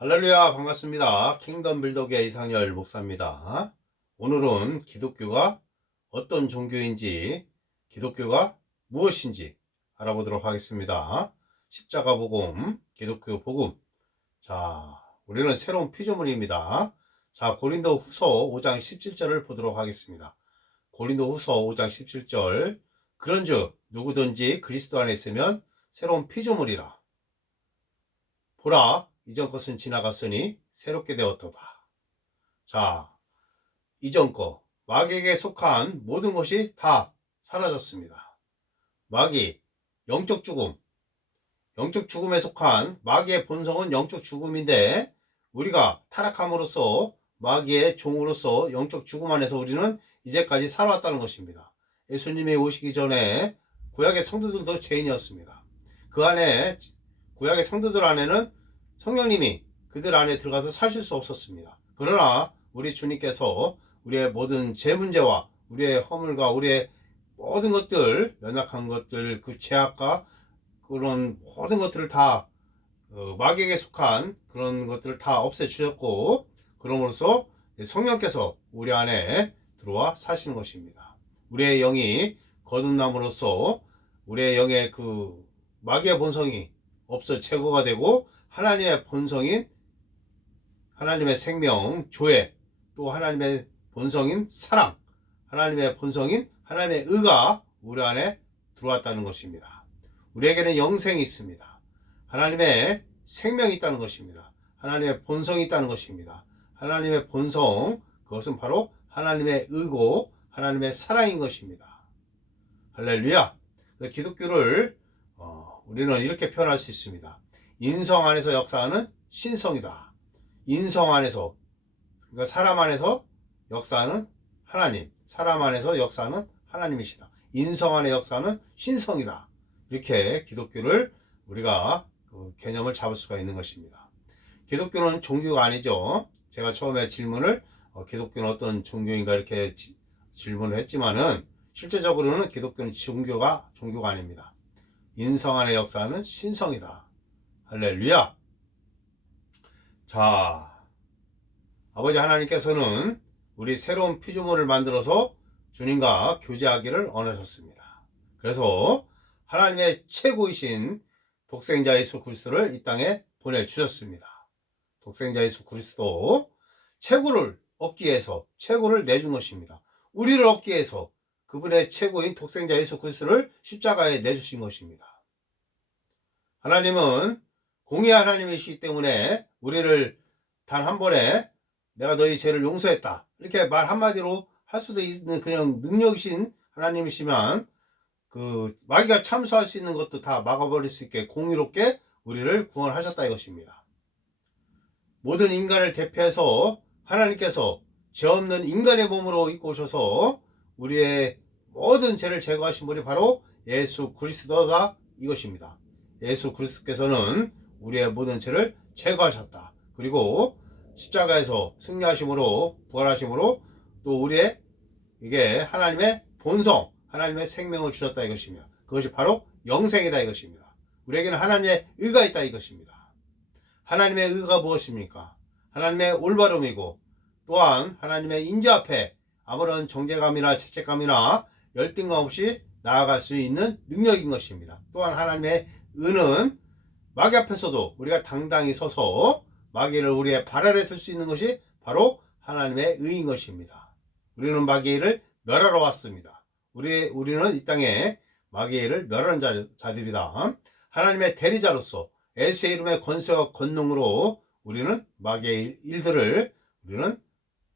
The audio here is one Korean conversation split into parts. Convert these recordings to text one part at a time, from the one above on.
할렐루야, 반갑습니다. 킹덤 빌더의 이상열 목사입니다. 오늘은 기독교가 어떤 종교인지, 기독교가 무엇인지 알아보도록 하겠습니다. 십자가 복음, 기독교 복음. 자, 우리는 새로운 피조물입니다. 자, 고린도 후서 5장 17절을 보도록 하겠습니다. 고린도 후서 5장 17절. 그런즉 누구든지 그리스도 안에 있으면 새로운 피조물이라. 보라, 이전 것은 지나갔으니 새롭게 되었도다. 자, 이전 것, 마귀에게 속한 모든 것이 다 사라졌습니다. 마귀, 영적 죽음, 영적 죽음에 속한 마귀의 본성은 영적 죽음인데, 우리가 타락함으로써 마귀의 종으로서 영적 죽음 안에서 우리는 이제까지 살아왔다는 것입니다. 예수님이 오시기 전에 구약의 성도들도 죄인이었습니다. 그 안에, 구약의 성도들 안에는 성령님이 그들 안에 들어가서 사실 수 없었습니다. 그러나 우리 주님께서 우리의 모든 죄 문제와 우리의 허물과 우리의 모든 것들, 연약한 것들, 그 죄악과 그런 모든 것들을 다 마귀에게 속한 그런 것들을 다 없애주셨고, 그럼으로써 성령께서 우리 안에 들어와 사시는 것입니다. 우리의 영이 거듭남으로써 우리의 영의 그 마귀의 본성이 없어 제거가 되고, 하나님의 본성인 하나님의 생명, 조회, 또 하나님의 본성인 사랑, 하나님의 본성인 하나님의 의가 우리 안에 들어왔다는 것입니다. 우리에게는 영생이 있습니다. 하나님의 생명이 있다는 것입니다. 하나님의 본성이 있다는 것입니다. 하나님의 본성, 그것은 바로 하나님의 의고 하나님의 사랑인 것입니다. 할렐루야. 기독교를 우리는 이렇게 표현할 수 있습니다. 인성 안에서 역사하는 신성이다. 인성 안에서, 그러니까 사람 안에서 역사하는 하나님, 사람 안에서 역사하는 하나님이시다. 인성 안에 역사하는 신성이다. 이렇게 기독교를 우리가 그 개념을 잡을 수가 있는 것입니다. 기독교는 종교가 아니죠. 제가 처음에 질문을 기독교는 어떤 종교인가 이렇게 질문을 했지만은, 실제적으로는 기독교는 종교가 아닙니다. 인성 안에 역사하는 신성이다. 할렐루야. 자, 아버지 하나님께서는 우리 새로운 피조물을 만들어서 주님과 교제하기를 원하셨습니다. 그래서 하나님의 최고이신 독생자 예수 그리스도를 이 땅에 보내주셨습니다. 독생자 예수 그리스도, 최고를 얻기 위해서 최고를 내준 것입니다. 우리를 얻기 위해서 그분의 최고인 독생자 예수 그리스도를 십자가에 내주신 것입니다. 하나님은 공의한 하나님이시기 때문에 우리를 단 한 번에 내가 너희 죄를 용서했다, 이렇게 말 한마디로 할 수도 있는 그냥 능력이신 하나님이시면, 그 마귀가 참수할 수 있는 것도 다 막아버릴 수 있게 공의롭게 우리를 구원하셨다 이것입니다. 모든 인간을 대표해서 하나님께서 죄 없는 인간의 몸으로 입고 오셔서 우리의 모든 죄를 제거하신 분이 바로 예수 그리스도다 이것입니다. 예수 그리스도께서는 우리의 모든 죄를 제거하셨다. 그리고 십자가에서 승리하심으로, 부활하심으로 또 우리의 이게 하나님의 본성, 하나님의 생명을 주셨다 이것이며, 그것이 바로 영생이다 이것입니다. 우리에게는 하나님의 의가 있다 이것입니다. 하나님의 의가 무엇입니까? 하나님의 올바름이고, 또한 하나님의 인자 앞에 아무런 정죄감이나 죄책감이나 열등감 없이 나아갈 수 있는 능력인 것입니다. 또한 하나님의 의는 마귀 앞에서도 우리가 당당히 서서 마귀를 우리의 발 아래 둘 수 있는 것이 바로 하나님의 의인 것입니다. 우리는 마귀를 멸하러 왔습니다. 우리는 이 땅에 마귀를 멸하는 자들이다. 하나님의 대리자로서 예수의 이름의 권세와 권능으로 우리는 마귀의 일들을 우리는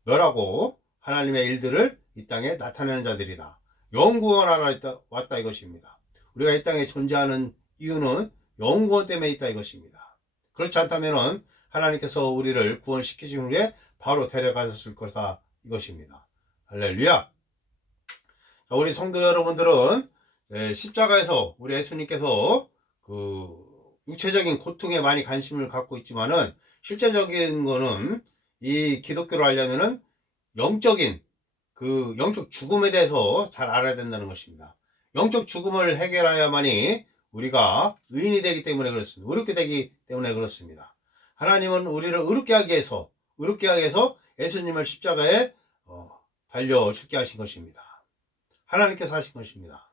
멸하고 하나님의 일들을 이 땅에 나타내는 자들이다. 영구원하러 왔다 이것입니다. 우리가 이 땅에 존재하는 이유는 영구원 때문에 있다 이것입니다. 그렇지 않다면 하나님께서 우리를 구원시키신 후에 바로 데려가셨을 것이다 이것입니다. 할렐루야. 우리 성도 여러분들은 십자가에서 우리 예수님께서 그 육체적인 고통에 많이 관심을 갖고 있지만은, 실제적인 거는 이 기독교를 알려면은 영적인 그 영적 죽음에 대해서 잘 알아야 된다는 것입니다. 영적 죽음을 해결해야만이 우리가 의인이 되기 때문에 그렇습니다. 의롭게 되기 때문에 그렇습니다. 하나님은 우리를 의롭게 하기 위해서 예수님을 십자가에 달려 죽게 하신 것입니다. 하나님께서 하신 것입니다.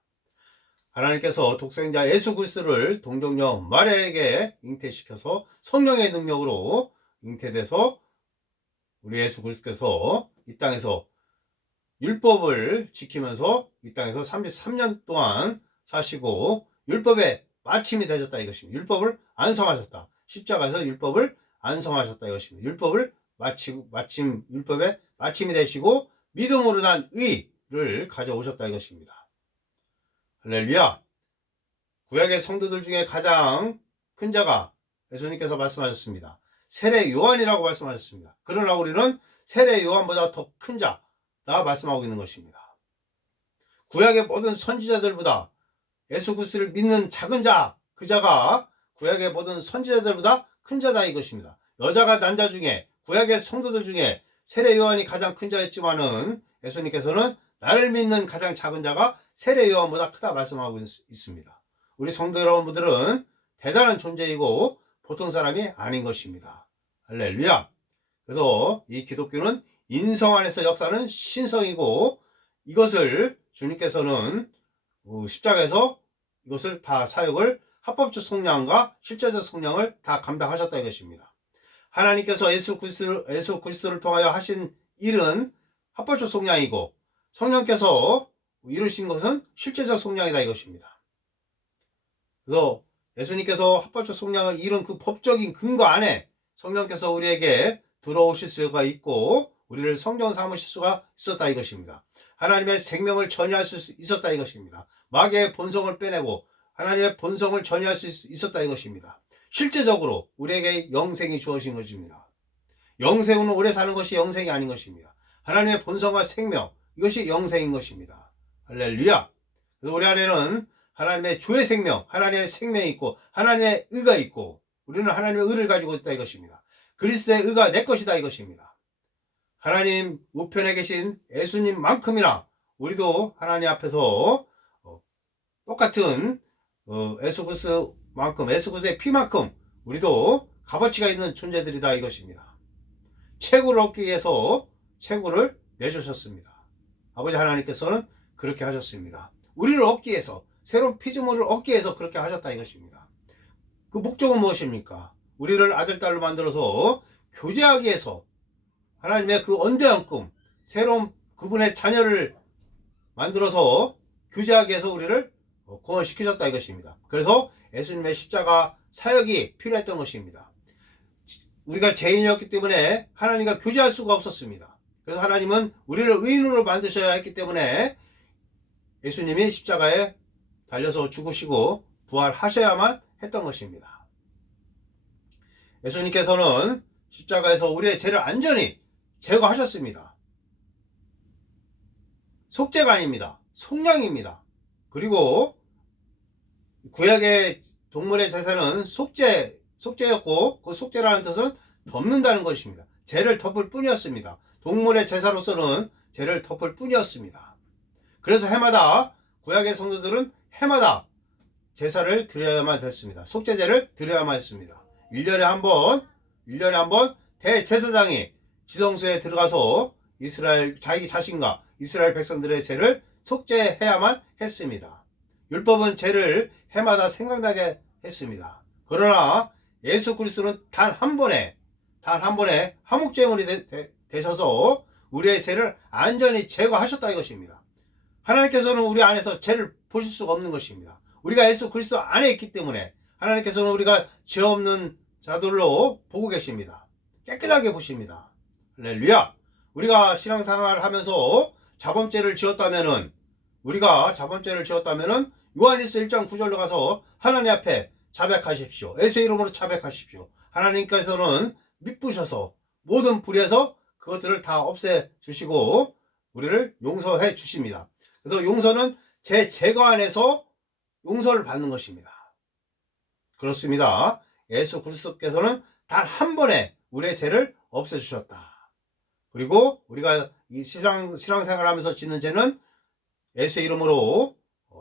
하나님께서 독생자 예수 그리스도를 동정녀 마리아에게 잉태시켜서 성령의 능력으로 잉태돼서 우리 예수 그리스도께서 이 땅에서 율법을 지키면서 이 땅에서 33년 동안 사시고 율법의 마침이 되셨다 이것입니다. 율법을 완성하셨다. 십자가에서 율법을 완성하셨다 이것입니다. 율법을 율법의 마침이 되시고 믿음으로 난 의를 가져오셨다 이것입니다. 할렐루야. 구약의 성도들 중에 가장 큰 자가 예수님께서 말씀하셨습니다. 세례 요한이라고 말씀하셨습니다. 그러나 우리는 세례 요한보다 더 큰 자가 말씀하고 있는 것입니다. 구약의 모든 선지자들보다 예수 그리스도를 믿는 작은 자, 그 자가 구약의 모든 선지자들보다 큰 자다 이것입니다. 여자가 난 자 중에 구약의 성도들 중에 세례 요한이 가장 큰 자였지만은 예수님께서는 나를 믿는 가장 작은 자가 세례 요한보다 크다 말씀하고 있습니다. 우리 성도 여러분들은 대단한 존재이고 보통 사람이 아닌 것입니다. 할렐루야. 그래서 이 기독교는 인성 안에서 역사는 신성이고 이것을 주님께서는 십자가에서 이것을 다 사역을 합법적 속량과 실제적 속량을 다 감당하셨다 이것입니다. 하나님께서 예수 그리스도를 통하여 하신 일은 합법적 속량이고 성령께서 이루신 것은 실제적 속량이다 이것입니다. 그래서 예수님께서 합법적 속량을 이룬 그 법적인 근거 안에 성령께서 우리에게 들어오실 수가 있고 우리를 성령 삼으실 수가 있었다 이것입니다. 하나님의 생명을 전이할 수 있었다 이것입니다. 마귀의 본성을 빼내고 하나님의 본성을 전이할 수 있었다 이것입니다. 실제적으로 우리에게 영생이 주어진 것입니다. 영생은 오래 사는 것이 영생이 아닌 것입니다. 하나님의 본성과 생명, 이것이 영생인 것입니다. 할렐루야. 그래서 우리 안에는 하나님의 조의 생명, 하나님의 생명이 있고 하나님의 의가 있고 우리는 하나님의 의를 가지고 있다 이것입니다. 그리스도의 의가 내 것이다 이것입니다. 하나님 우편에 계신 예수님만큼이나 우리도 하나님 앞에서 똑같은 예수 그리스도의 피만큼 우리도 값어치가 있는 존재들이다 이것입니다. 최고를 얻기 위해서 최고를 내주셨습니다. 아버지 하나님께서는 그렇게 하셨습니다. 우리를 얻기 위해서 새로운 피조물을 얻기 위해서 그렇게 하셨다 이것입니다. 그 목적은 무엇입니까? 우리를 아들 딸로 만들어서 교제하기 위해서 하나님의 그 언대한 꿈, 새로운 그분의 자녀를 만들어서 교제하기 위해서 우리를 구원시키셨다 이것입니다. 그래서 예수님의 십자가 사역이 필요했던 것입니다. 우리가 죄인이었기 때문에 하나님과 교제할 수가 없었습니다. 그래서 하나님은 우리를 의인으로 만드셔야 했기 때문에 예수님이 십자가에 달려서 죽으시고 부활하셔야만 했던 것입니다. 예수님께서는 십자가에서 우리의 죄를 완전히 제거하셨습니다. 속죄가 아닙니다. 속량입니다. 그리고 구약의 동물의 제사는 속죄였고 그 속죄라는 뜻은 덮는다는 것입니다. 죄를 덮을 뿐이었습니다. 동물의 제사로서는 죄를 덮을 뿐이었습니다. 그래서 해마다 구약의 성도들은 해마다 제사를 드려야만 됐습니다. 속죄제를 드려야만 했습니다. 1년에 한 번 대제사장이 지성소에 들어가서 자기 자신과 이스라엘 백성들의 죄를 속죄해야만 했습니다. 율법은 죄를 해마다 생각나게 했습니다. 그러나 예수 그리스도는 단 한 번에 화목제물이 되셔서 우리의 죄를 완전히 제거하셨다 이것입니다. 하나님께서는 우리 안에서 죄를 보실 수가 없는 것입니다. 우리가 예수 그리스도 안에 있기 때문에 하나님께서는 우리가 죄 없는 자들로 보고 계십니다. 깨끗하게 보십니다. 할렐루야. 우리가 신앙생활을 하면서 자범죄를 지었다면은 요한일서 1장 9절로 가서 하나님 앞에 자백하십시오. 예수의 이름으로 자백하십시오. 하나님께서는 미쁘셔서 모든 불의에서 그것들을 다 없애 주시고 우리를 용서해 주십니다. 그래서 용서는 제 제거 안에서 용서를 받는 것입니다. 그렇습니다. 예수 그리스도께서는 단 한 번에 우리의 죄를 없애 주셨다. 그리고 우리가 이 신앙생활을 하면서 짓는 죄는 예수의 이름으로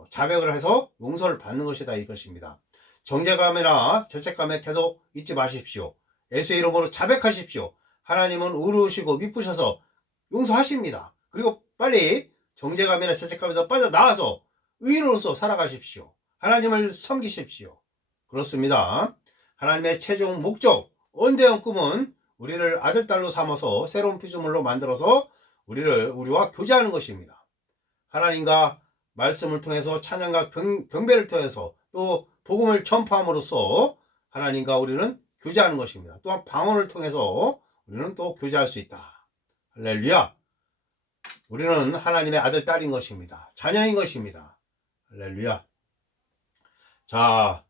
자백을 해서 용서를 받는 것이다 이것입니다. 정죄감이나 죄책감에 계속 잊지 마십시오. 예수의 이름으로 자백하십시오. 하나님은 의로우시고 미쁘셔서 용서하십니다. 그리고 빨리 정죄감이나 죄책감에서 빠져나와서 의인으로서 살아가십시오. 하나님을 섬기십시오. 그렇습니다. 하나님의 최종 목적, 원대한 꿈은 우리를 아들, 딸로 삼아서 새로운 피조물로 만들어서 우리와 교제하는 것입니다. 하나님과 말씀을 통해서 찬양과 경배를 통해서 또 복음을 전파함으로써 하나님과 우리는 교제하는 것입니다. 또한 방언을 통해서 우리는 또 교제할 수 있다. 할렐루야. 우리는 하나님의 아들, 딸인 것입니다. 자녀인 것입니다. 할렐루야. 자,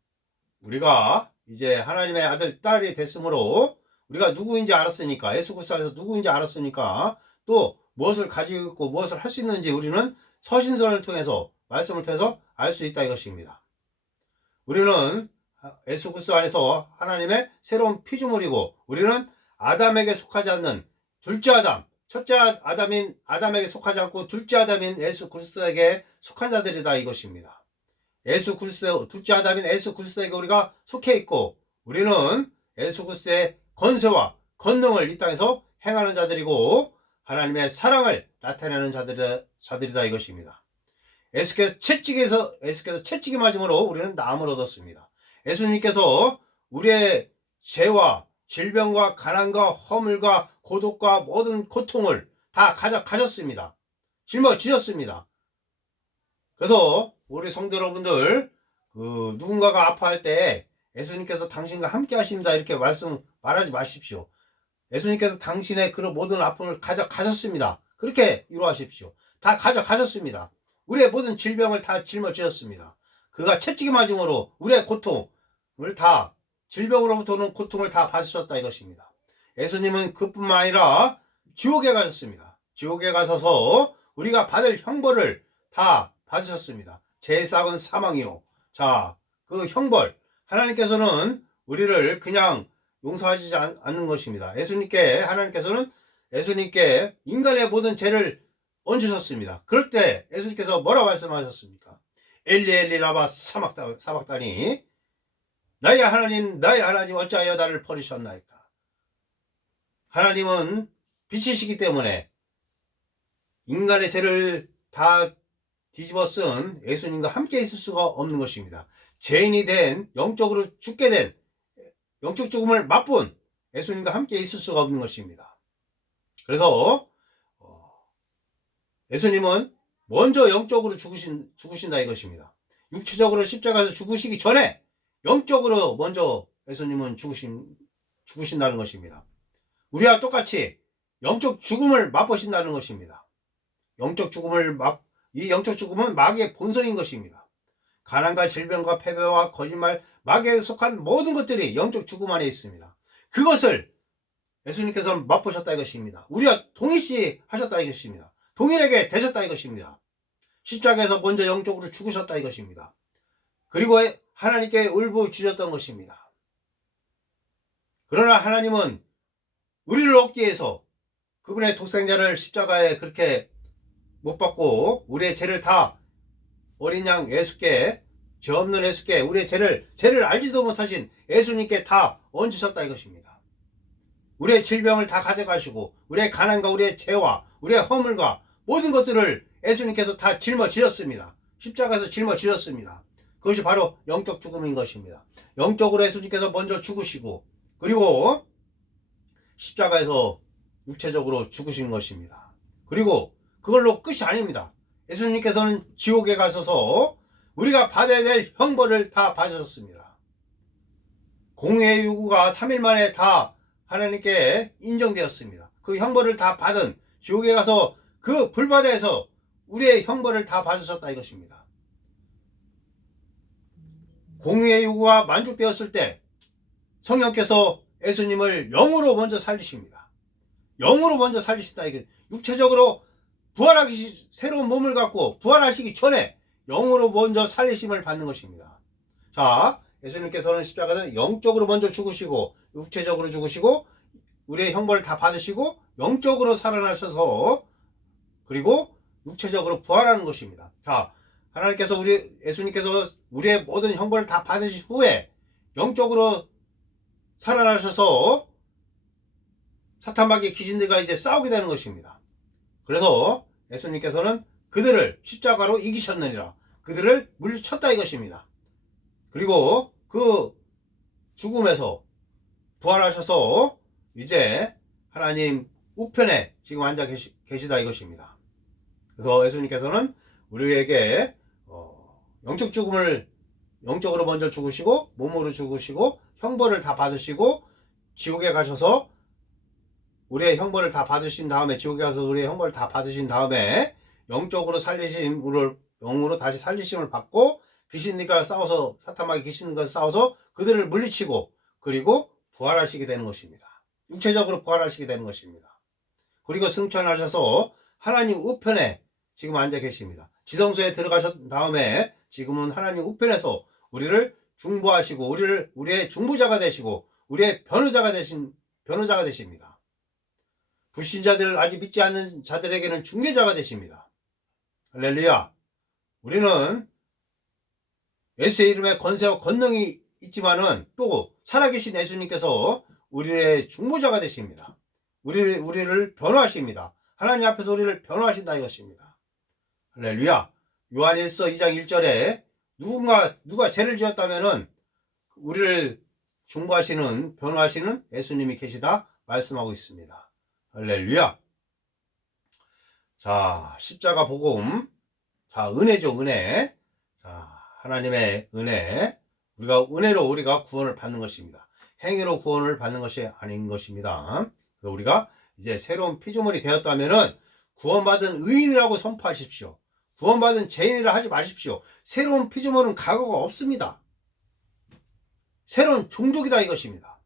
우리가 이제 하나님의 아들, 딸이 됐으므로 우리가 누구인지 알았으니까, 예수 그리스도 안에서 누구인지 알았으니까 또 무엇을 가지고 있고 무엇을 할 수 있는지 우리는 서신서를 통해서, 말씀을 통해서 알 수 있다 이것입니다. 우리는 예수 그리스도 안에서 하나님의 새로운 피조물이고, 우리는 아담에게 속하지 않는 둘째 아담, 첫째 아담인 아담에게 속하지 않고 둘째 아담인 예수 그리스도에게 속한 자들이다 이것입니다. 예수 그리스도, 둘째 아담인 예수 그리스도에게 우리가 속해 있고, 우리는 예수 그리스도의 권세와 권능을 이 땅에서 행하는 자들이고 하나님의 사랑을 나타내는 자들이다 이것입니다. 예수께서 채찍이 맞음으로 우리는 나음을 얻었습니다. 예수님께서 우리의 죄와 질병과 가난과 허물과 고독과 모든 고통을 다 가져가셨습니다. 짊어지셨습니다. 그래서 우리 성도 여러분들, 누군가가 아파할 때 예수님께서 당신과 함께 하십니다 이렇게 말하지 마십시오. 예수님께서 당신의 그런 모든 아픔을 가져가셨습니다. 그렇게 이루하십시오. 다 가져가셨습니다. 우리의 모든 질병을 다 짊어지셨습니다. 그가 채찍이 맞음으로 우리의 고통을 다, 질병으로부터 오는 고통을 다 받으셨다 이것입니다. 예수님은 그뿐만 아니라 지옥에 가셨습니다. 지옥에 가셔서 우리가 받을 형벌을 다 받으셨습니다. 제일 싹은 사망이요. 자, 그 형벌, 하나님께서는 우리를 그냥 용서하지 않는 것입니다. 하나님께서는 예수님께 인간의 모든 죄를 얹으셨습니다. 그럴 때 예수님께서 뭐라 말씀하셨습니까? 엘리 엘리 라마 사박다니, 나의 하나님 어찌하여 나를 버리셨나이까. 하나님은 빛이시기 때문에 인간의 죄를 다 뒤집어 쓴 예수님과 함께 있을 수가 없는 것입니다. 죄인이 된, 영적으로 죽게 된, 영적 죽음을 맛본 예수님과 함께 있을 수가 없는 것입니다. 그래서 예수님은 먼저 영적으로 죽으신다 이것입니다. 육체적으로 십자가에서 죽으시기 전에 영적으로 먼저 예수님은 죽으신다는 것입니다. 우리와 똑같이 영적 죽음을 맛보신다는 것입니다. 이 영적 죽음은 마귀의 본성인 것입니다. 가난과 질병과 패배와 거짓말, 마귀에 속한 모든 것들이 영적 죽음 안에 있습니다. 그것을 예수님께서 맛보셨다 이것입니다. 우리와 동일시 하셨다 이것입니다. 동일하게 되셨다 이것입니다. 십자가에서 먼저 영적으로 죽으셨다 이것입니다. 그리고 하나님께 울부짖었던 것입니다. 그러나 하나님은 우리를 얻기 위해서 그분의 독생자를 십자가에 그렇게 못 받고 우리의 죄를 다 어린 양 예수께, 죄 없는 예수께 우리의 죄를 알지도 못하신 예수님께 다 얹으셨다 이것입니다. 우리의 질병을 다 가져가시고 우리의 가난과 우리의 죄와 우리의 허물과 모든 것들을 예수님께서 다 짊어지셨습니다. 십자가에서 짊어지셨습니다. 그것이 바로 영적 죽음인 것입니다. 영적으로 예수님께서 먼저 죽으시고 그리고 십자가에서 육체적으로 죽으신 것입니다. 그리고 그걸로 끝이 아닙니다. 예수님께서는 지옥에 가셔서 우리가 받아야 될 형벌을 다 받으셨습니다. 공의의 요구가 3일 만에 다 하나님께 인정되었습니다. 그 형벌을 다 받은, 지옥에 가서 그 불바다에서 우리의 형벌을 다 받으셨다 이것입니다. 공의의 요구가 만족되었을 때 성령께서 예수님을 영으로 먼저 살리십니다. 영으로 먼저 살리신다. 이게 육체적으로 새로운 몸을 갖고 부활하시기 전에 영으로 먼저 살리심을 받는 것입니다. 자, 예수님께서는 십자가에서 영적으로 먼저 죽으시고 육체적으로 죽으시고 우리의 형벌을 다 받으시고 영적으로 살아나셔서 그리고 육체적으로 부활하는 것입니다. 자, 예수님께서 우리의 모든 형벌을 다 받으신 후에 영적으로 살아나셔서 사탄 마귀 귀신들과 이제 싸우게 되는 것입니다. 그래서 예수님께서는 그들을 십자가로 이기셨느니라. 그들을 물리쳤다 이것입니다. 그리고 그 죽음에서 부활하셔서 이제 하나님 우편에 지금 앉아 계시다 이것입니다. 그래서 예수님께서는 우리에게 영적 죽음을 영적으로 먼저 죽으시고 몸으로 죽으시고 형벌을 다 받으시고 지옥에 가셔서 우리의 형벌을 다 받으신 다음에 지옥에 가서 우리의 형벌을 다 받으신 다음에 영적으로 살리심을 영으로 다시 살리심을 받고 귀신들과 싸워서 사탄마귀 귀신들과 싸워서 그들을 물리치고 그리고 부활하시게 되는 것입니다. 육체적으로 부활하시게 되는 것입니다. 그리고 승천하셔서 하나님 우편에 지금 앉아 계십니다. 지성소에 들어가셨 다음에 지금은 하나님 우편에서 우리를 중보하시고 우리의 중보자가 되시고 우리의 변호자가 되십니다. 불신자들 아직 믿지 않는 자들에게는 중개자가 되십니다. 할렐루야. 우리는 예수의 이름에 권세와 권능이 있지만은 또 살아계신 예수님께서 우리의 중보자가 되십니다. 우리를 변호하십니다. 하나님 앞에서 우리를 변호하신다 이것입니다. 할렐루야. 요한일서 2장 1절에 누가 죄를 지었다면은 우리를 중보하시는 변호하시는 예수님이 계시다 말씀하고 있습니다. 할렐루야. 자, 십자가 복음. 자, 은혜죠, 은혜. 자, 하나님의 은혜. 우리가 구원을 받는 것입니다. 행위로 구원을 받는 것이 아닌 것입니다. 그래서 우리가 이제 새로운 피조물이 되었다면은 구원받은 의인이라고 선포하십시오. 구원받은 죄인이라 하지 마십시오. 새로운 피조물은 과거가 없습니다. 새로운 종족이다 이것입니다.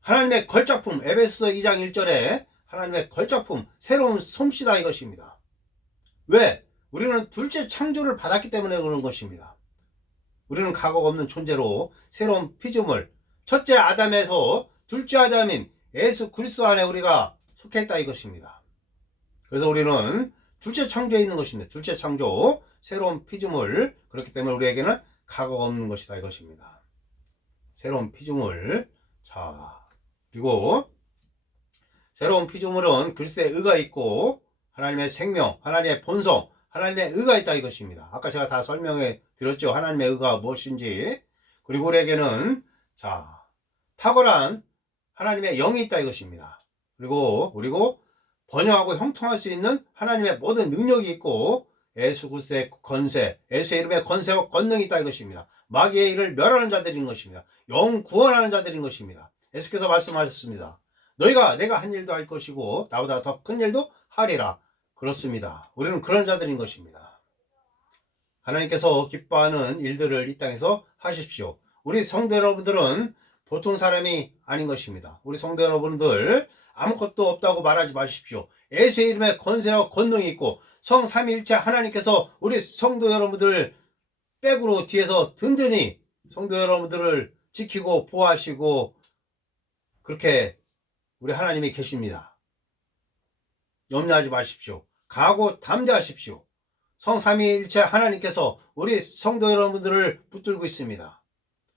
하나님의 걸작품, 에베소서 2장 1절에 하나님의 걸작품, 새로운 솜씨다 이것입니다. 왜? 우리는 둘째 창조를 받았기 때문에 그런 것입니다. 우리는 과거가 없는 존재로 새로운 피조물, 첫째 아담에서 둘째 아담인 예수 그리스도 안에 우리가 속해 있다 이것입니다. 그래서 우리는 둘째 창조에 있는 것입니다. 둘째 창조, 새로운 피조물. 그렇기 때문에 우리에게는 과거가 없는 것이다 이것입니다. 새로운 피조물. 자, 그리고 새로운 피조물은 그리스도의 의가 있고 하나님의 생명, 하나님의 본성, 하나님의 의가 있다 이것입니다. 아까 제가 다 설명해 드렸죠. 하나님의 의가 무엇인지. 그리고 우리에게는 자, 탁월한 하나님의 영이 있다 이것입니다. 그리고 번영하고 형통할 수 있는 하나님의 모든 능력이 있고 예수 그리스도의 권세, 예수의 이름의 권세와 권능이 있다 이것입니다. 마귀의 일을 멸하는 자들인 것입니다. 영 구원하는 자들인 것입니다. 예수께서 말씀하셨습니다. 너희가 내가 한 일도 할 것이고 나보다 더 큰 일도 하리라. 그렇습니다. 우리는 그런 자들인 것입니다. 하나님께서 기뻐하는 일들을 이 땅에서 하십시오. 우리 성도 여러분들은 보통 사람이 아닌 것입니다. 우리 성도 여러분들 아무것도 없다고 말하지 마십시오. 예수의 이름에 권세와 권능이 있고 성삼위일체 하나님께서 우리 성도 여러분들 백으로 뒤에서 든든히 성도 여러분들을 지키고 보호하시고 그렇게 우리 하나님이 계십니다. 염려하지 마십시오. 각오 담대하십시오. 성삼위일체 하나님께서 우리 성도 여러분들을 붙들고 있습니다.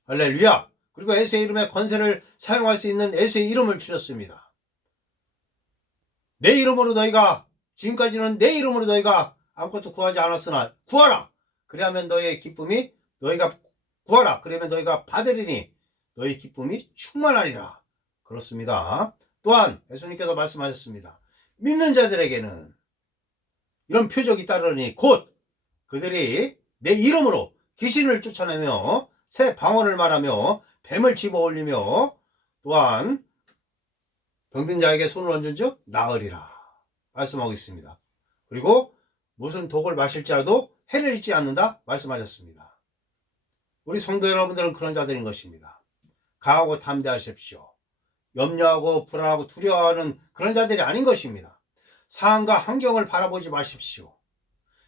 할렐루야. 그리고 예수의 이름의 권세를 사용할 수 있는 예수의 이름을 주셨습니다. 내 이름으로 지금까지는 내 이름으로 너희가 아무것도 구하지 않았으나 구하라. 그래야면 너희의 기쁨이 너희가 구하라. 그러면 너희가 받으리니 너희 기쁨이 충만하리라. 그렇습니다. 또한 예수님께서 말씀하셨습니다. 믿는 자들에게는 이런 표적이 따르니 곧 그들이 내 이름으로 귀신을 쫓아내며 새 방언을 말하며 뱀을 집어올리며 또한 병든 자에게 손을 얹은 즉 나으리라 말씀하고 있습니다. 그리고 무슨 독을 마실지라도 해를 입지 않는다 말씀하셨습니다. 우리 성도 여러분들은 그런 자들인 것입니다. 강하고 담대하십시오. 염려하고 불안하고 두려워하는 그런 자들이 아닌 것입니다. 상황과 환경을 바라보지 마십시오.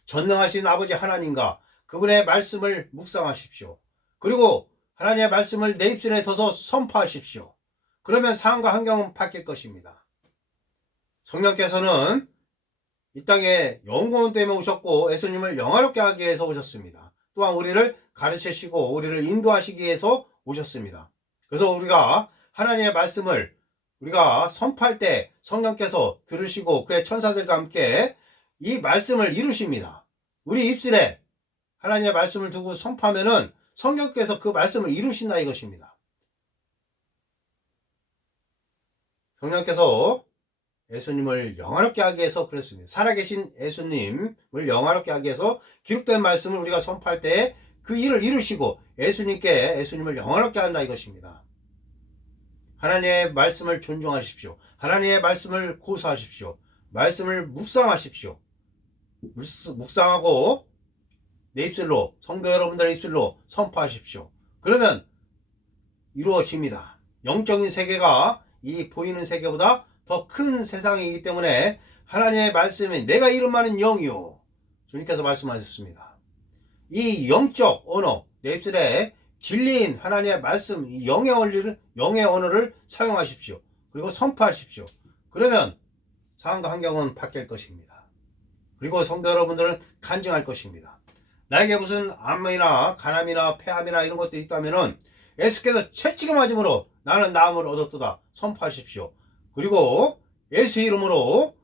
전능하신 아버지 하나님과 그분의 말씀을 묵상하십시오. 그리고 하나님의 말씀을 내 입술에 둬서 선포하십시오. 그러면 상황과 환경은 바뀔 것입니다. 성령께서는 이 땅에 영광 때문에 오셨고 예수님을 영화롭게 하기 위해서 오셨습니다. 또한 우리를 가르치시고 우리를 인도하시기 위해서 오셨습니다. 그래서 우리가 하나님의 말씀을 우리가 선포할 때 성령께서 들으시고 그의 천사들과 함께 이 말씀을 이루십니다. 우리 입술에 하나님의 말씀을 두고 선포하면은 성령께서 그 말씀을 이루신다 이것입니다. 성령께서 예수님을 영화롭게 하기 위해서 그랬습니다. 살아계신 예수님을 영화롭게 하기 위해서 기록된 말씀을 우리가 선포할 때 그 일을 이루시고 예수님을 영화롭게 한다 이것입니다. 하나님의 말씀을 존중하십시오. 하나님의 말씀을 고수하십시오. 말씀을 묵상하십시오. 묵상하고 내 입술로, 성도 여러분들의 입술로 선포하십시오. 그러면 이루어집니다. 영적인 세계가 이 보이는 세계보다 더 큰 세상이기 때문에 하나님의 말씀이 내가 이름하는 영이요. 주님께서 말씀하셨습니다. 이 영적 언어, 내 입술에 진리인 하나님의 말씀, 이 영의 언어를 사용하십시오. 그리고 선포하십시오. 그러면 상황과 환경은 바뀔 것입니다. 그리고 성도 여러분들은 간증할 것입니다. 나에게 무슨 암이나 간암이나 폐암이나 이런 것들이 있다면은 예수께서 채찍을 맞음으로 나는 나음을 얻었도다 선포하십시오. 그리고 예수 이름으로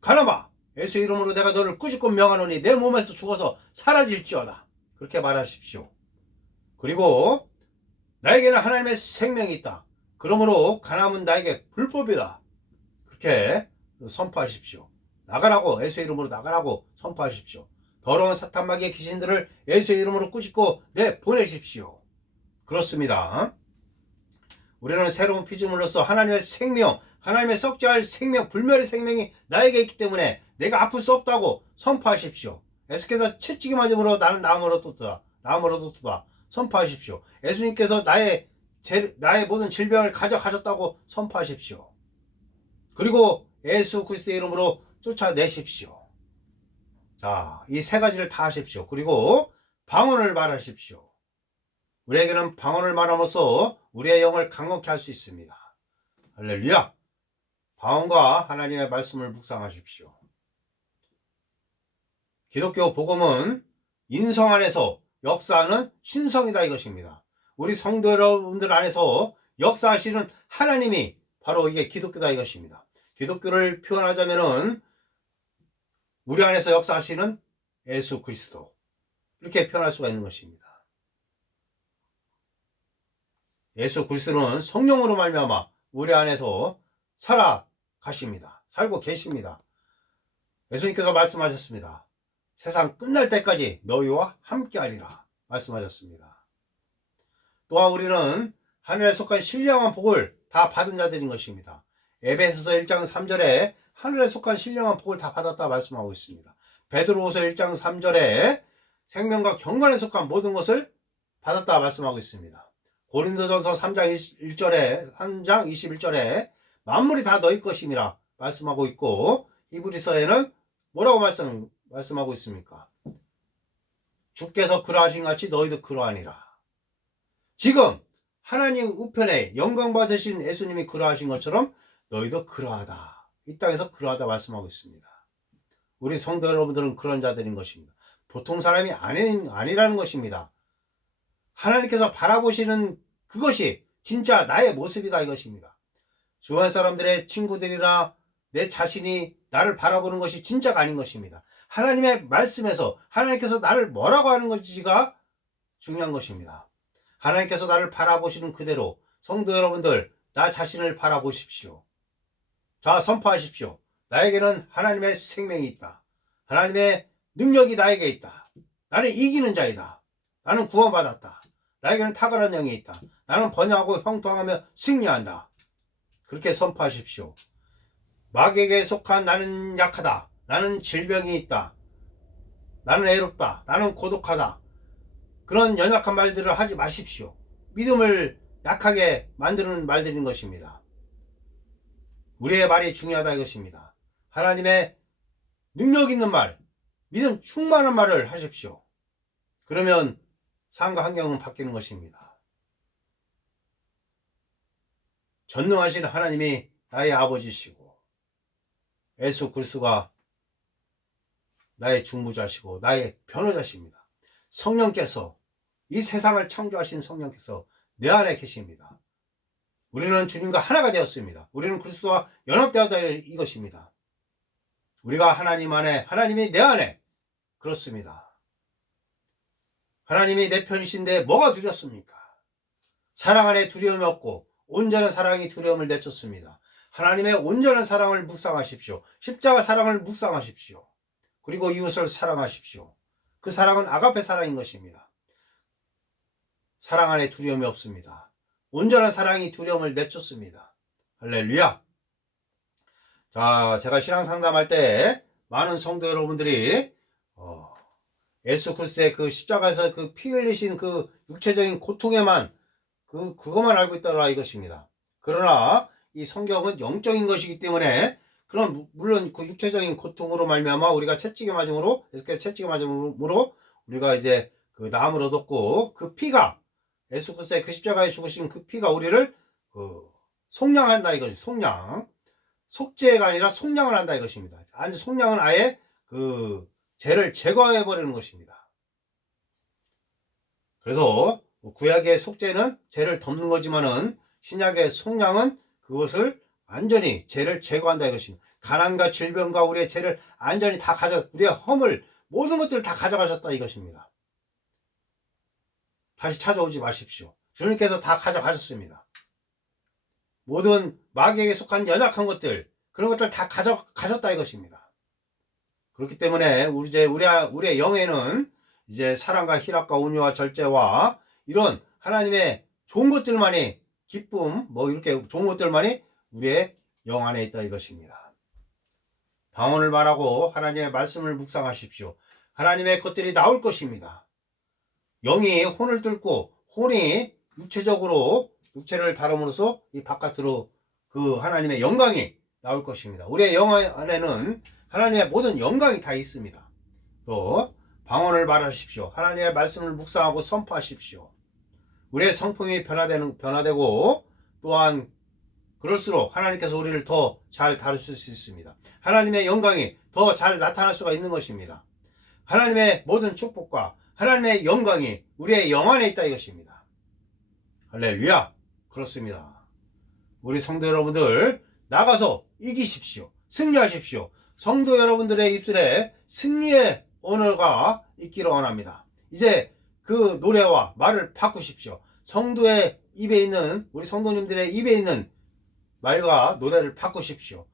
간암아, 예수 이름으로 내가 너를 꾸짖고 명하노니 내 몸에서 죽어서 사라질지어다. 그렇게 말하십시오. 그리고 나에게는 하나님의 생명이 있다. 그러므로 간암은 나에게 불법이다. 그렇게 선포하십시오. 나가라고, 예수 이름으로 나가라고 선포하십시오. 더러운 사탄 마귀의 귀신들을 예수 이름으로 꾸짖고 내보내십시오. 그렇습니다. 우리는 새로운 피조물로서 하나님의 생명, 하나님의 썩지 않을 생명, 불멸의 생명이 나에게 있기 때문에 내가 아플 수 없다고 선포하십시오. 예수께서 채찍이 맞음으로 나는 나음을 얻었도다 선포하십시오. 예수님께서 나의 모든 질병을 가져가셨다고 선포하십시오. 그리고 예수 그리스도의 이름으로 쫓아내십시오. 자, 이 세 가지를 다 하십시오. 그리고 방언을 말하십시오. 우리에게는 방언을 말함으로써 우리의 영을 강건케 할 수 있습니다. 할렐루야! 방언과 하나님의 말씀을 묵상하십시오. 기독교 복음은 인성 안에서 역사하는 신성이다 이것입니다. 우리 성도 여러분들 안에서 역사하시는 하나님이 바로 이게 기독교다 이것입니다. 기독교를 표현하자면은 우리 안에서 역사하시는 예수 그리스도, 이렇게 표현할 수가 있는 것입니다. 예수 그리스도는 성령으로 말미암아 우리 안에서 살아가십니다. 살고 계십니다. 예수님께서 말씀하셨습니다. 세상 끝날 때까지 너희와 함께하리라 말씀하셨습니다. 또한 우리는 하늘에 속한 신령한 복을 다 받은 자들인 것입니다. 에베소서 1장 3절에 하늘에 속한 신령한 복을 다 받았다 말씀하고 있습니다. 베드로후서 1장 3절에 생명과 경건에 속한 모든 것을 받았다 말씀하고 있습니다. 고린도전서 3장 21절에 만물이 다 너희 것임이라 말씀하고 있고, 히브리서에는 뭐라고 말씀하고 있습니까? 주께서 그러하신 같이 너희도 그러하니라. 지금 하나님 우편에 영광 받으신 예수님이 그러하신 것처럼 너희도 그러하다. 이 땅에서 그러하다 말씀하고 있습니다. 우리 성도 여러분들은 그런 자들인 것입니다. 보통 사람이 아니라는 것입니다. 하나님께서 바라보시는 그것이 진짜 나의 모습이다 이것입니다. 주변 사람들의 친구들이나 내 자신이 나를 바라보는 것이 진짜가 아닌 것입니다. 하나님의 말씀에서 하나님께서 나를 뭐라고 하는 것인지가 중요한 것입니다. 하나님께서 나를 바라보시는 그대로 성도 여러분들 나 자신을 바라보십시오. 자, 선포하십시오. 나에게는 하나님의 생명이 있다. 하나님의 능력이 나에게 있다. 나는 이기는 자이다. 나는 구원받았다. 나에게는 탁월한 영이 있다. 나는 번영하고 형통하며 승리한다. 그렇게 선포하십시오. 마귀에게 속한 나는 약하다. 나는 질병이 있다. 나는 애롭다. 나는 고독하다. 그런 연약한 말들을 하지 마십시오. 믿음을 약하게 만드는 말들인 것입니다. 우리의 말이 중요하다 이것입니다. 하나님의 능력 있는 말, 믿음 충만한 말을 하십시오. 그러면 삶과 환경은 바뀌는 것입니다. 전능하신 하나님이 나의 아버지시고 예수 그리스도가 나의 중보자시고 나의 변호자십니다. 성령께서 이 세상을 창조하신 성령께서 내 안에 계십니다. 우리는 주님과 하나가 되었습니다. 우리는 그리스도와 연합되었다 이것입니다. 우리가 하나님 안에, 하나님이 내 안에. 그렇습니다. 하나님이 내 편이신데 뭐가 두렵습니까? 사랑 안에 두려움이 없고 온전한 사랑이 두려움을 내쫓습니다. 하나님의 온전한 사랑을 묵상하십시오. 십자가 사랑을 묵상하십시오. 그리고 이웃을 사랑하십시오. 그 사랑은 아가페 사랑인 것입니다. 사랑 안에 두려움이 없습니다. 온전한 사랑이 두려움을 내쫓습니다. 할렐루야. 자, 제가 신앙 상담할 때 많은 성도 여러분들이 예수 그리스도의 그 십자가에서 그 피 흘리신 그 육체적인 고통에만 그것만 알고 있더라 이것입니다. 그러나 이 성경은 영적인 것이기 때문에 그럼 물론 그 육체적인 고통으로 말미암아 우리가 채찍에 맞음으로 우리가 이제 그 나음을 얻었고 그 피가 예수 그리스도의 그 십자가에 죽으신 그 피가 우리를 속량한다 이것이 속죄가 아니라 속량을 한다 이것입니다. 아니 속량은 아예 그 죄를 제거해 버리는 것입니다. 그래서 구약의 속죄는 죄를 덮는 거지만은 신약의 속량은 그것을 완전히 죄를 제거한다 이것입니다. 가난과 질병과 우리의 죄를 완전히 다 우리의 허물 모든 것들을 다 가져가셨다 이것입니다. 다시 찾아오지 마십시오. 주님께서 다 가져가셨습니다. 모든 마귀에게 속한 연약한 것들 그런 것들 다 가져가셨다 이것입니다. 그렇기 때문에 우리의 영에는 이제 사랑과 희락과 온유와 절제와 이런 하나님의 좋은 것들만이 기쁨 이렇게 좋은 것들만이 우리의 영 안에 있다 이것입니다. 방언을 말하고 하나님의 말씀을 묵상하십시오. 하나님의 것들이 나올 것입니다. 영이 혼을 뚫고 혼이 육체를 다룸으로써 이 바깥으로 그 하나님의 영광이 나올 것입니다. 우리의 영 안에는 하나님의 모든 영광이 다 있습니다. 또 방언을 말하십시오. 하나님의 말씀을 묵상하고 선포하십시오. 우리의 성품이 변화되고 또한 그럴수록 하나님께서 우리를 더 잘 다루실 수 있습니다. 하나님의 영광이 더 잘 나타날 수가 있는 것입니다. 하나님의 모든 축복과 하나님의 영광이 우리의 영 안에 있다 이것입니다. 할렐루야. 그렇습니다. 우리 성도 여러분들 나가서 이기십시오. 승리하십시오. 성도 여러분들의 입술에 승리의 언어가 있기를 원합니다. 이제 그 노래와 말을 바꾸십시오. 성도의 입에 있는 우리 성도님들의 입에 있는 말과 노래를 바꾸십시오.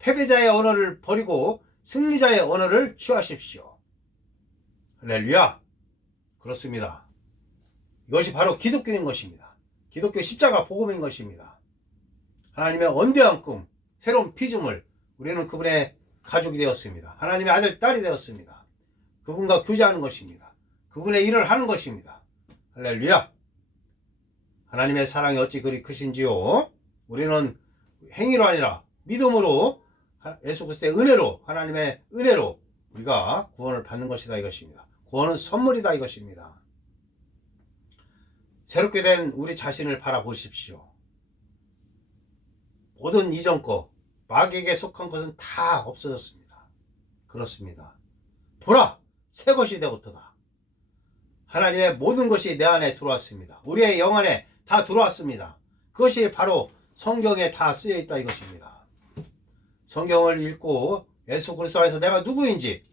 패배자의 언어를 버리고 승리자의 언어를 취하십시오. 할렐루야. 그렇습니다. 이것이 바로 기독교인 것입니다. 기독교 십자가 복음인 것입니다. 하나님의 원대한 꿈, 새로운 피조물, 우리는 그분의 가족이 되었습니다. 하나님의 아들, 딸이 되었습니다. 그분과 교제하는 것입니다. 그분의 일을 하는 것입니다. 할렐루야. 하나님의 사랑이 어찌 그리 크신지요. 우리는 행위로 아니라 믿음으로 예수 그리스도의 은혜로 하나님의 은혜로 우리가 구원을 받는 것이다 이것입니다. 구원은 선물이다 이것입니다. 새롭게 된 우리 자신을 바라보십시오. 모든 이전 거 마귀에게 속한 것은 다 없어졌습니다. 그렇습니다. 보라 새 것이 되었도다. 하나님의 모든 것이 내 안에 들어왔습니다. 우리의 영 안에 다 들어왔습니다. 그것이 바로 성경에 다 쓰여 있다 이것입니다. 성경을 읽고 예수 그리스도 안에서 내가 누구인지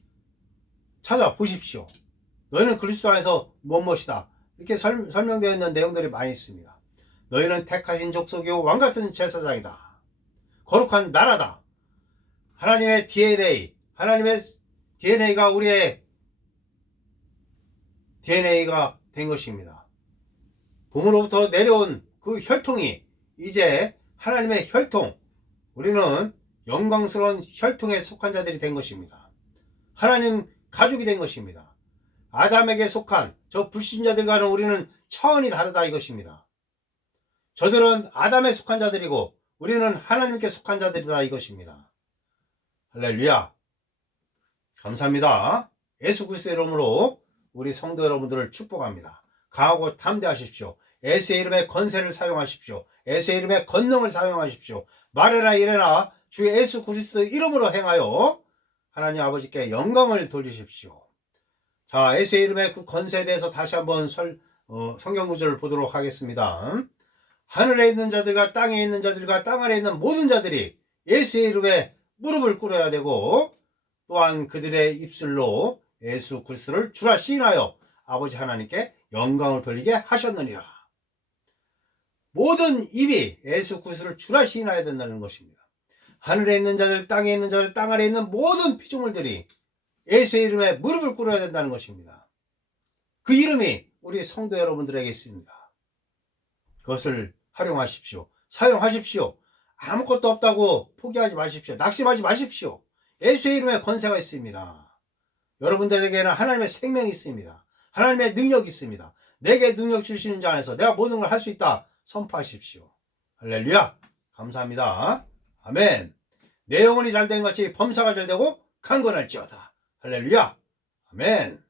찾아보십시오. 너희는 그리스도 안에서 무엇이다. 이렇게 설명되어 있는 내용들이 많이 있습니다. 너희는 택하신 족속이요 왕같은 제사장이다. 거룩한 나라다. 하나님의 DNA가 우리의 DNA가 된 것입니다. 부모로부터 내려온 그 혈통이 이제 하나님의 혈통, 우리는 영광스러운 혈통에 속한 자들이 된 것입니다. 하나님 가족이 된 것입니다. 아담에게 속한 저 불신자들과는 우리는 차원이 다르다 이것입니다. 저들은 아담에 속한 자들이고 우리는 하나님께 속한 자들이다 이것입니다. 할렐루야. 감사합니다. 예수 그리스도의 이름으로 우리 성도 여러분들을 축복합니다. 강하고 담대하십시오. 예수의 이름의 권세를 사용하십시오. 예수의 이름의 권능을 사용하십시오. 말해라 이래라 주 예수 그리스도의 이름으로 행하여 하나님 아버지께 영광을 돌리십시오. 자, 예수의 이름의 그 권세에 대해서 다시 한번 성경 구절을 보도록 하겠습니다. 하늘에 있는 자들과 땅에 있는 자들과 땅 아래 있는 모든 자들이 예수의 이름에 무릎을 꿇어야 되고, 또한 그들의 입술로 예수 그리스도를 주라 시인하여 아버지 하나님께 영광을 돌리게 하셨느니라. 모든 입이 예수 그리스도를 주라 시인하여야 된다는 것입니다. 하늘에 있는 자들, 땅에 있는 자들, 땅 아래 있는 모든 피조물들이 예수의 이름에 무릎을 꿇어야 된다는 것입니다. 그 이름이 우리 성도 여러분들에게 있습니다. 그것을 활용하십시오. 사용하십시오. 아무것도 없다고 포기하지 마십시오. 낙심하지 마십시오. 예수의 이름에 권세가 있습니다. 여러분들에게는 하나님의 생명이 있습니다. 하나님의 능력이 있습니다. 내게 능력 주시는 자 안에서 내가 모든 걸 할 수 있다 선포하십시오. 할렐루야. 감사합니다. 아멘. 내 영혼이 잘된 같이 범사가 잘되고 강건할지어다. 할렐루야. 아멘.